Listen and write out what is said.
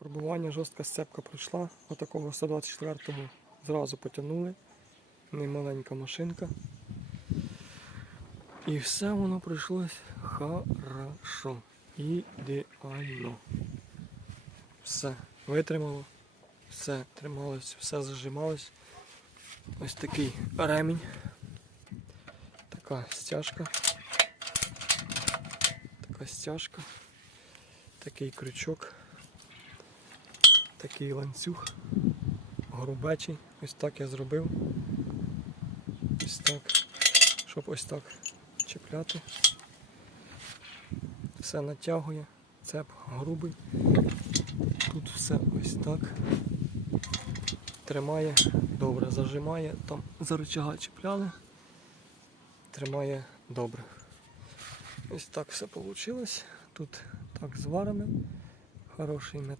Пробування жорстка сцепка пройшла. Отакого 124-го зразу потягнули. Немаленька машинка. І все воно пройшлось хорошо. Ідеально. Все витримало, все трималось, все зажималось. Ось такий ремінь. Така стяжка. Така стяжка. Такий крючок. Такий ланцюг. Грубечий. Ось так я зробив. Ось так. Щоб ось так чіпляти. Все натягує. Цеп грубий. Тут все ось так. Тримає, добре, зажимає. Там за рычага чіпляли. Тримає добре. Ось так все вийшло. Тут так зварене. Хороший метал.